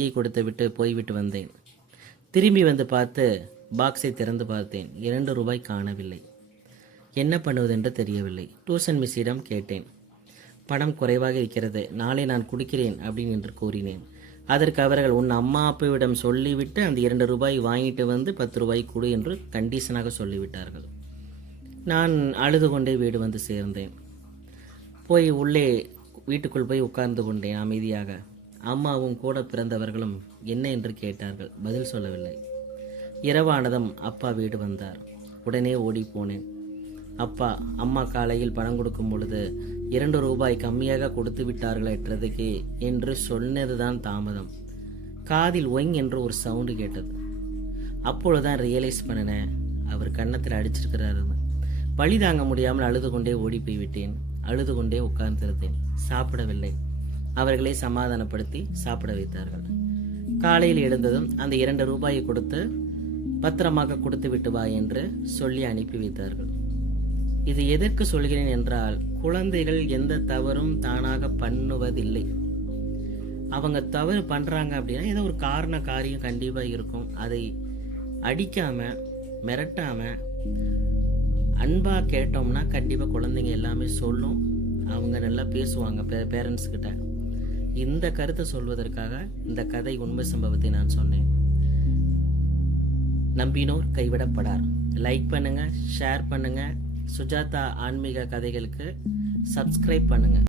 கொடுத்து விட்டு போய்விட்டு வந்தேன். திரும்பி வந்து பார்த்து பாக்ஸை திறந்து பார்த்தேன். 2 ரூபாய் காணவில்லை. என்ன பண்ணுவதென்று தெரியவில்லை. டியூஷன் மிஸ்ஸிடம் கேட்டேன். பணம் குறைவாக இருக்கிறது, நாளை நான் குடிக்கிறேன் அப்படின்னு என்று கூறினேன். அதற்கு அவர்கள் உன் அம்மா அப்பாவிடம் சொல்லிவிட்டு அந்த 2 ரூபாய் வாங்கிட்டு வந்து 10 ரூபாய் கொடு என்று கண்டிஷனாக சொல்லிவிட்டார்கள். நான் அழுது கொண்டே வீடு வந்து சேர்ந்தேன். போய் உள்ளே வீட்டுக்குள் போய் உட்கார்ந்து கொண்டேன் அமைதியாக. அம்மாவும் கூட பிறந்தவர்களும் என்ன என்று கேட்டார்கள். பதில் சொல்லவில்லை. இரவானதும் அப்பா வீடு வந்தார். உடனே ஓடி போனேன். அப்பா, அம்மா காலையில் பணம் கொடுக்கும் பொழுது 2 ரூபாய் கம்மியாக கொடுத்து விட்டார்களேற்றதுக்கு என்று சொன்னதுதான் தாமதம். காதில் ஒய் என்று ஒரு சவுண்டு கேட்டது. அப்பொழுதுதான் ரியலைஸ் பண்ணினேன், அவர் கன்னத்தில் அடிச்சிருக்கிறாருன்னு. பழி தாங்க முடியாமல் அழுது கொண்டே ஓடி போய்விட்டேன். அழுது கொண்டே உட்கார்ந்திருந்தேன். சாப்பிடவில்லை. அவர்களை சமாதானப்படுத்தி சாப்பிட வைத்தார்கள். காலையில் எழுந்ததும் அந்த 2 ரூபாயை கொடுத்து பத்திரமாக கொடுத்து விட்டு வா என்று சொல்லி அனுப்பி வைத்தார்கள். இது எதற்கு சொல்கிறேன் என்றால், குழந்தைகள் எந்த தவறும் தானாக பண்ணுவதில்லை. அவங்க தவறு பண்றாங்க அப்படின்னா ஏதோ ஒரு காரியம் கண்டிப்பா இருக்கும். அதை அடிக்காம மிரட்டாம அன்பா கேட்டோம்னா கண்டிப்பா குழந்தைங்க எல்லாமே சொல்லும். அவங்க நல்லா பேசுவாங்க பேரண்ட்ஸ் கிட்ட. இந்த கருத்தை சொல்வதற்காக இந்த கதை உண்மை சம்பவத்தை நான் சொன்னேன். நம்பினோர் கைவிடப்படார். லைக் பண்ணுங்க, ஷேர் பண்ணுங்க. சுஜாதா ஆன்மீக கதைகளுக்கு சப்ஸ்கிரைப் பண்ணுங்க.